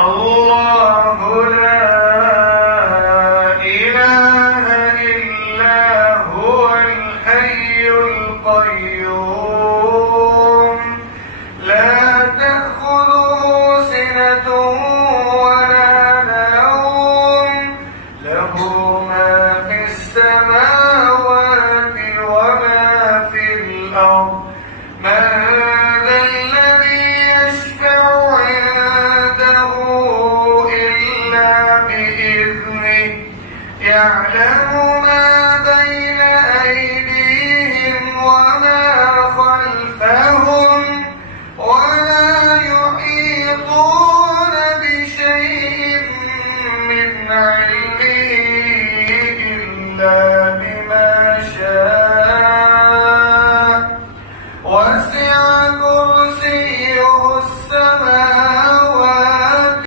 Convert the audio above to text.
الله لا إله إلا هو الحي القيوم لا تأخذه سنة ولا نوم له ما في السماوات وما في الأرض من ذا الذي يشفع عنده إلا بإذنه يعلم